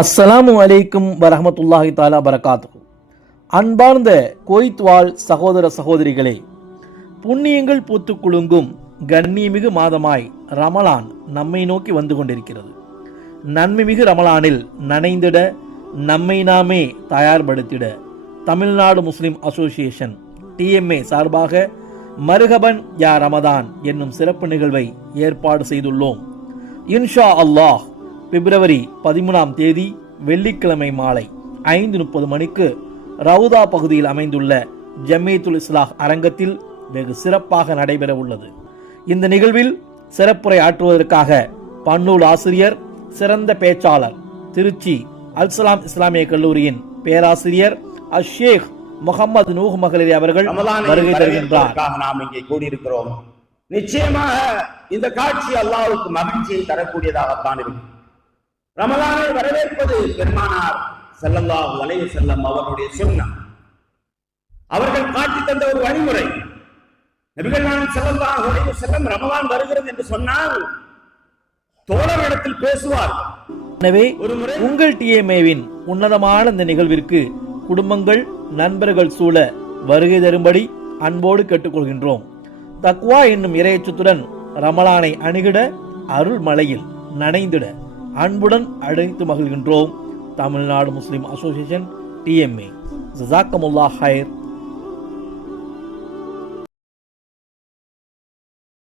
அஸ்ஸலாமு அலைக்கும் வரஹமத்துல்லாஹி தாலா பரகாத்துஹு. அன்பார்ந்த குவைத் வாழ் சகோதர சகோதரிகளே, புண்ணியங்கள் பூத்து குலுங்கும் கண்ணியமிகு மாதமாய் ரமலான் நம்மை நோக்கி வந்து கொண்டிருக்கிறது. நன்மைமிகு ரமலானில் நனைந்திட நம்மை நாமே தயார்படுத்திட தமிழ்நாடு முஸ்லிம் அசோசியேஷன் TMA சார்பாக மருகபன் யா ரமதான் என்னும் சிறப்பு நிகழ்வை ஏற்பாடு செய்துள்ளோம். இன்ஷா அல்லாஹ் பிப்ரவரி 13ஆம் தேதி வெள்ளிக்கிழமை மாலை 5:30 மணிக்கு ரவுதா பகுதியில் அமைந்துள்ள ஜமீயத்துல் இஸ்லாஹ் அரங்கத்தில் வெகு சிறப்பாக நடைபெற உள்ளது. இந்த நிகழ்வில் சிறப்புரை ஆற்றுவதற்காக பன்னூல் ஆசிரியர், சிறந்த பேச்சாளர், திருச்சி அல்சலாம் இஸ்லாமிய கல்லூரியின் பேராசிரியர் ஷேக் முகமது நூஹ் மகளிரி அவர்கள் வருகை தருகின்றார். நாம் இங்கே கூடியிருக்கிறோம். நிச்சயமாக இந்த காட்சி அல்லாஹ்வுக்கு மகிழ்ச்சியை தரக்கூடியதாகத்தான் இருக்கும். ரமலானை வரவேற்பது பெருமானார் ஸல்லல்லாஹு அலைஹி வஸல்லம் அவர்களுடைய சுன்னத். அவர்கள் காட்டி தந்த ஒரு வழிமுறை. நபிகள் நாயகம் ஸல்லல்லாஹு அலைஹி வஸல்லம் ரமலான் வருகிறது என்று சொன்னால் தோழரிடத்தில் பேசுவார். எனவே உங்கள் TMAவின் உன்னதமான இந்த நிகழ்விற்கு குடும்பங்கள், நண்பர்கள் சூழ வருகை தரும்படி அன்போடு கேட்டுக்கொள்கின்றோம். தக்வா என்னும் இறையச்சத்துடன் ரமலானை அணுகிட, அருள் மலையில் நனைந்திட அன்புடன் அழைத்து மகிழ்கின்றோம். தமிழ்நாடு முஸ்லிம் அசோசியேஷன் TMA. ஜஸாக்கமுல்லாஹ் ஹைர்.